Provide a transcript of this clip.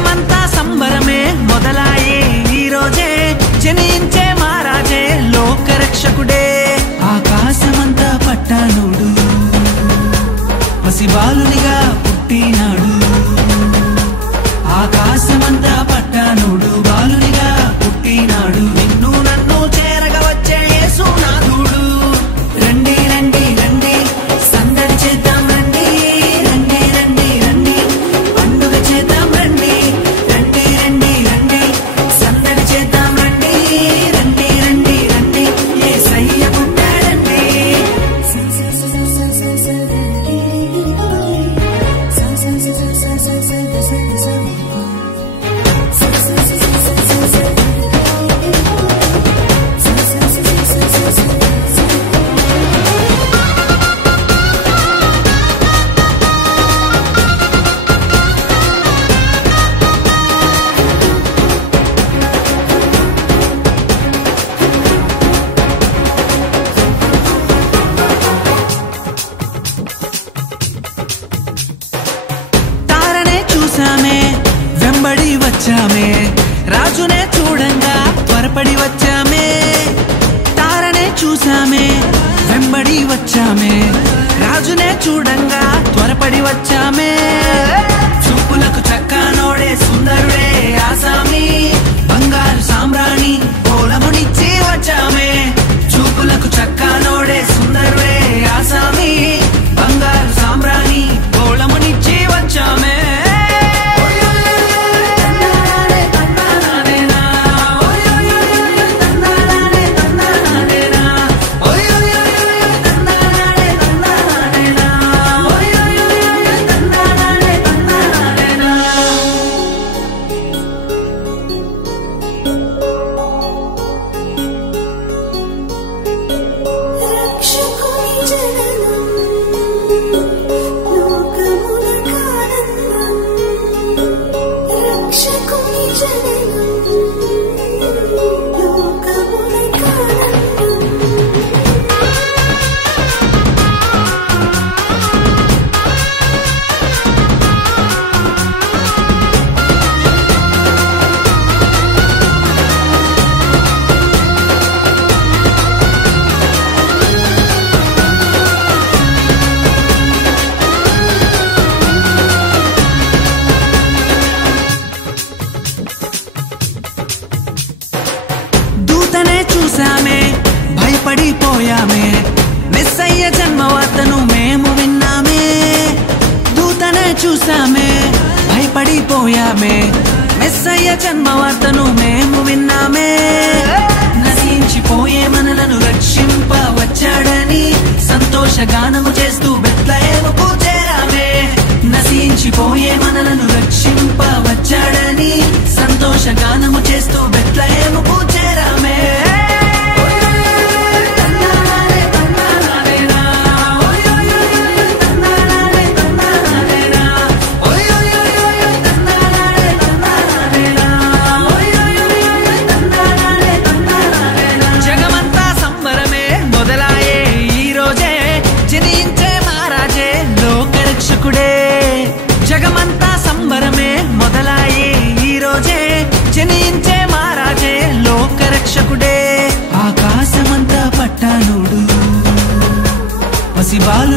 జగమంతా సంబరమే మొదలాయే ఈ రోజే జనించే మహారాజే లోకరక్షకుడే ఆకాశమంతా పట్టానుడు పసిబాలునిగా పుట్టినాడు ఆకాశమంతా పట్టానుడు బాలునిగా పుట్టినాడు నిన్ను నన్ను చేరగా వచ్చే యేసునాథుడు రండి రండి రండి సందడి చేద్దాం రండి రండి రండి రండి పండుగ చేద్దాం రండి రండి రండి రండి సందడి చేద్దాం రండి రండి రండి రండి యేసయ్య పుట్టాడండి వెంబడి వచ్చామే రాజునే చూడంగా త్వరపడి వచ్చామే తారనే చూసామే వెంబడి వచ్చామే రాజునే చూడంగా త్వరపడి వచ్చామే చూపులకు చక్కనోడే సుందరుడే ఆసామి బంగారు సామ్రాణి పోలమునిచ్చి వచ్చామే చూపులకు చక్కనోడే సుందరుడే ఆసామి బంగారు సామ్రాణి పోలమునిచ్చి వచ్చామే చూసామే భయపడిపోయామే మెస్సయ్య జన్మవార్తను మేము విన్నామే దూతనే చూసామే భయపడిపోయామే మెస్సయ్య జన్మవార్తను మేము విన్నామే నశించిపోయే మనలను రక్షింప వచ్చాడని సంతోషగానము చేస్తూ బెత్లెహేముకు చేరామే నశించిపోయే మనలను రక్షింప వచ్చాడని సంతోషగానము చేస్తూ బెత్లెహేముకు చేరామే జగమంతా సంబరమే మొదలాయే ఈ రోజే జనించే మహారాజే లోకరక్షకుడే ఆకాశమంతా పట్టానుడు పసిబాలు